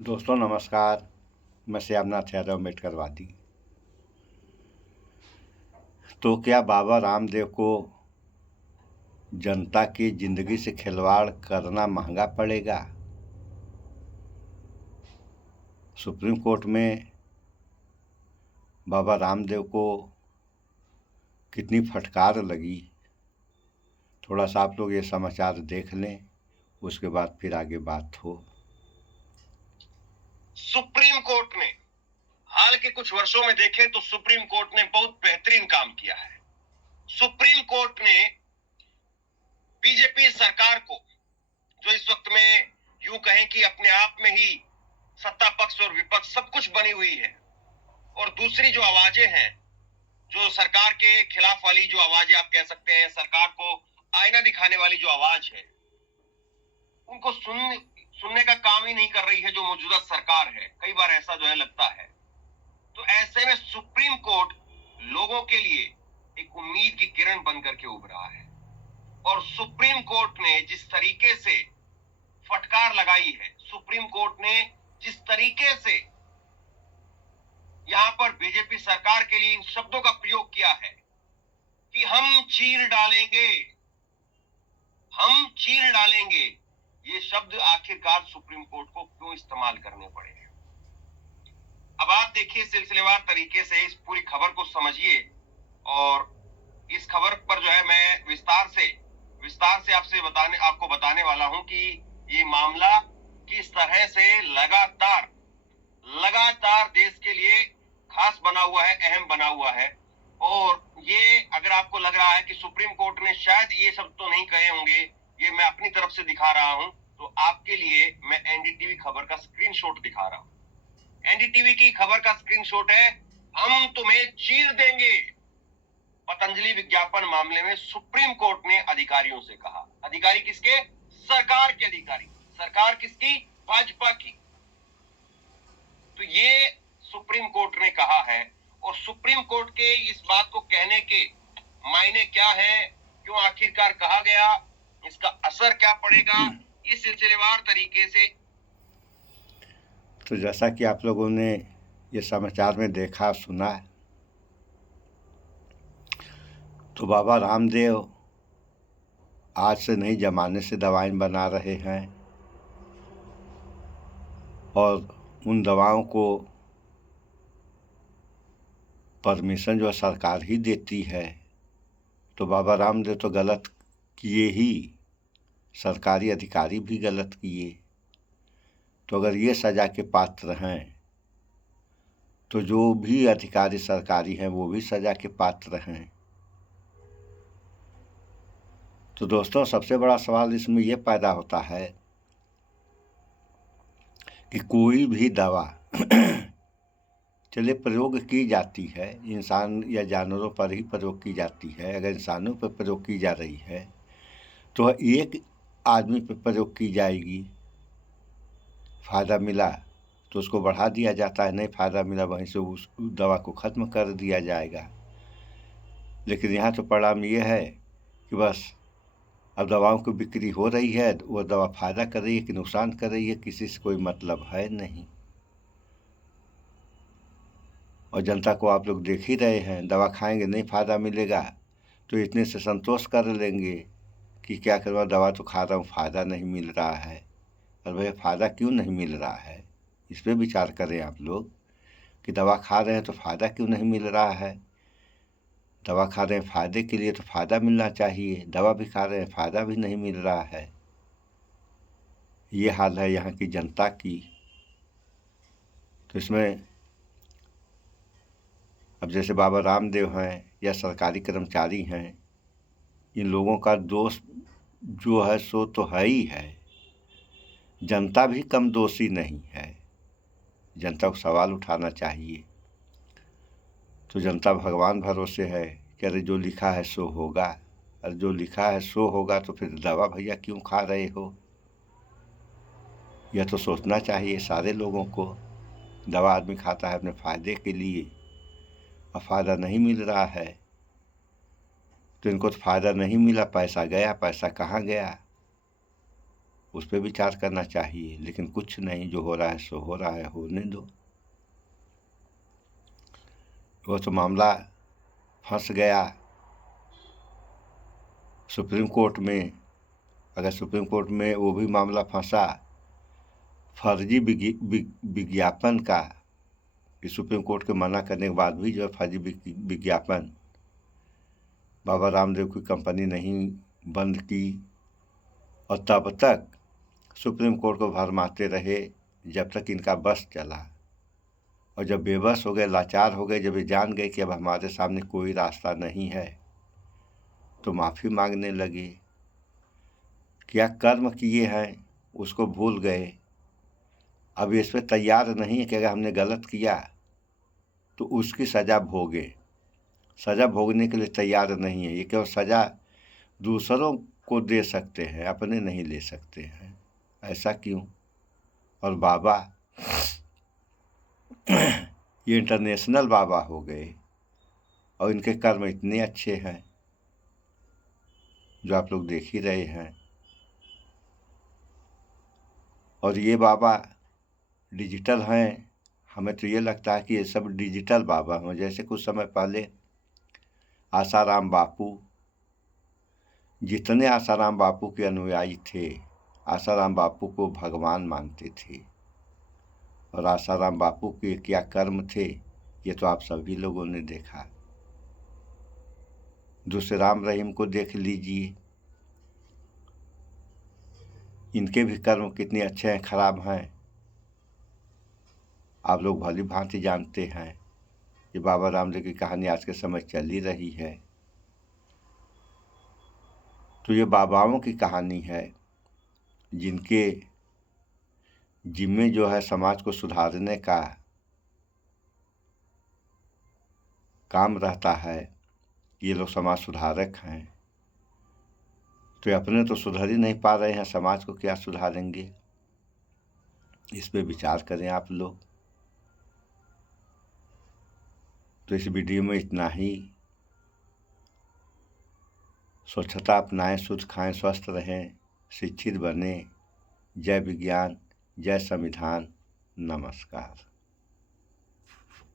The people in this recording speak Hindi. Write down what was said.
दोस्तों नमस्कार। मैं श्यामनाथ यादव मेटकरवादी। तो क्या बाबा रामदेव को जनता की जिंदगी से खिलवाड़ करना महंगा पड़ेगा? सुप्रीम कोर्ट में बाबा रामदेव को कितनी फटकार लगी, थोड़ा सा आप लोग ये समाचार देख लें, उसके बाद फिर आगे बात हो। सुप्रीम कोर्ट ने हाल के कुछ वर्षों में देखें तो सुप्रीम कोर्ट ने बहुत बेहतरीन काम किया है। सुप्रीम कोर्ट ने बीजेपी सरकार को, जो इस वक्त में यूं कहें कि अपने आप में ही सत्ता पक्ष और विपक्ष सब कुछ बनी हुई है, और दूसरी जो आवाजें हैं, जो सरकार के खिलाफ वाली जो आवाजें आप कह सकते हैं, सरकार को आईना दिखाने वाली जो आवाज है, उनको सुनने का काम ही नहीं कर रही है जो मौजूदा सरकार है। कई बार ऐसा जो है लगता है। तो ऐसे में सुप्रीम कोर्ट लोगों के लिए एक उम्मीद की किरण बनकर के उभरा है, और सुप्रीम कोर्ट ने जिस तरीके से फटकार लगाई है, सुप्रीम कोर्ट ने जिस तरीके से यहां पर बीजेपी सरकार के लिए इन शब्दों का प्रयोग किया है कि हम चीर डालेंगे, हम चीर डालेंगे, ये शब्द आखिरकार सुप्रीम कोर्ट को क्यों इस्तेमाल करने पड़े हैं? अब आप देखिए, सिलसिलेवार तरीके से इस पूरी खबर को समझिए, और इस खबर पर जो है मैं विस्तार से आपको बताने वाला हूं कि ये मामला किस तरह से लगातार देश के लिए खास बना हुआ है, अहम बना हुआ है। और ये अगर आपको लग रहा है कि सुप्रीम कोर्ट ने शायद ये शब्द तो नहीं कहे होंगे, ये मैं अपनी तरफ से दिखा रहा हूं, तो आपके लिए मैं एनडीटीवी खबर का स्क्रीनशॉट दिखा रहा हूं। एनडीटीवी की खबर का स्क्रीनशॉट है, हम तुम्हें चीर देंगे। पतंजलि विज्ञापन मामले में सुप्रीम कोर्ट ने अधिकारियों से कहा। अधिकारी किसके? सरकार के अधिकारी। सरकार किसकी? भाजपा की। तो ये सुप्रीम कोर्ट ने कहा है, और सुप्रीम कोर्ट के इस बात को कहने के मायने क्या है, क्यों आखिरकार कहा गया, इसका असर क्या पड़ेगा, इस सिलसिलेवार तरीके से। तो जैसा कि आप लोगों ने ये समाचार में देखा सुना, तो बाबा रामदेव आज से नहीं जमाने से दवाएं बना रहे हैं, और उन दवाओं को परमिशन जो सरकार ही देती है। तो बाबा रामदेव तो गलत किए ही, सरकारी अधिकारी भी गलत किए। तो अगर ये सज़ा के पात्र हैं, तो जो भी अधिकारी सरकारी हैं वो भी सज़ा के पात्र हैं। तो दोस्तों, सबसे बड़ा सवाल इसमें ये पैदा होता है कि कोई भी दवा चलिए प्रयोग की जाती है, इंसान या जानवरों पर ही प्रयोग की जाती है। अगर इंसानों पर प्रयोग की जा रही है तो एक आदमी पर प्रयोग की जाएगी, फ़ायदा मिला तो उसको बढ़ा दिया जाता है, नहीं फ़ायदा मिला वहीं से उस दवा को ख़त्म कर दिया जाएगा। लेकिन यहाँ तो परिणाम ये है कि बस अब दवाओं की बिक्री हो रही है, वो दवा फ़ायदा कर रही है कि नुकसान कर रही है, किसी से कोई मतलब है नहीं। और जनता को आप लोग देख ही रहे हैं, दवा खाएंगे नहीं फ़ायदा मिलेगा तो इतने से संतोष कर लेंगे कि क्या करूँ, दवा तो खा रहा हूँ, फ़ायदा नहीं मिल रहा है। और भैया फ़ायदा क्यों नहीं मिल रहा है, इस पर विचार करें आप लोग कि दवा खा रहे हैं तो फ़ायदा क्यों नहीं मिल रहा है। दवा खा रहे हैं फ़ायदे के लिए, तो फ़ायदा मिलना चाहिए। दवा भी खा रहे हैं, फ़ायदा भी नहीं मिल रहा है। ये हाल है यहाँ की जनता की। तो इसमें अब जैसे बाबा रामदेव हैं या सरकारी कर्मचारी हैं, इन लोगों का दोष जो है सो तो है ही है, जनता भी कम दोषी नहीं है। जनता को सवाल उठाना चाहिए। तो जनता भगवान भरोसे है कि अरे जो लिखा है सो होगा, और जो लिखा है सो होगा, तो फिर दवा भैया क्यों खा रहे हो, यह तो सोचना चाहिए सारे लोगों को। दवा आदमी खाता है अपने फ़ायदे के लिए, और फ़ायदा नहीं मिल रहा है तो इनको तो फ़ायदा नहीं मिला, पैसा गया। पैसा कहाँ गया? उस पर विचार करना चाहिए, लेकिन कुछ नहीं, जो हो रहा है सो हो रहा है, होने दो। वो तो मामला फंस गया सुप्रीम कोर्ट में। अगर सुप्रीम कोर्ट में वो भी मामला फंसा फर्जी विज्ञापन का, कि सुप्रीम कोर्ट के मना करने के बाद भी जो है फर्जी विज्ञापन, बाबा रामदेव की कंपनी नहीं बंद की, और तब तक सुप्रीम कोर्ट को भरमाते रहे जब तक इनका बस चला। और जब बेबस हो गए, लाचार हो गए, जब ये जान गए कि अब हमारे सामने कोई रास्ता नहीं है, तो माफ़ी मांगने लगे। क्या कर्म किए हैं उसको भूल गए। अब इस पर तैयार नहीं है कि अगर हमने गलत किया तो उसकी सज़ा भोगे। सज़ा भोगने के लिए तैयार नहीं है। ये केवल सज़ा दूसरों को दे सकते हैं, अपने नहीं ले सकते हैं। ऐसा क्यों? और बाबा ये इंटरनेशनल बाबा हो गए, और इनके कर्म इतने अच्छे हैं जो आप लोग देख ही रहे हैं। और ये बाबा डिजिटल हैं। हमें तो ये लगता है कि ये सब डिजिटल बाबा हैं। जैसे कुछ समय पहले आसाराम बापू, जितने आसाराम बापू के अनुयायी थे, आसाराम बापू को भगवान मानते थे। और आसाराम बापू के क्या कर्म थे ये तो आप सभी लोगों ने देखा। दूसरे राम रहीम को देख लीजिए, इनके भी कर्म कितने अच्छे हैं, खराब हैं, आप लोग भली भांति जानते हैं। ये बाबा रामदेव की कहानी आज के समय चल ही रही है। तो ये बाबाओं की कहानी है जिनके जिम्मे जो है समाज को सुधारने का काम रहता है। ये लोग समाज सुधारक हैं, तो ये अपने तो सुधर ही नहीं पा रहे हैं, समाज को क्या सुधारेंगे? इस पे विचार करें आप लोग। तो इस वीडियो में इतना ही। स्वच्छता अपनाएं, शुद्ध खाएं, स्वस्थ रहें, शिक्षित बने। जय विज्ञान, जय संविधान, नमस्कार।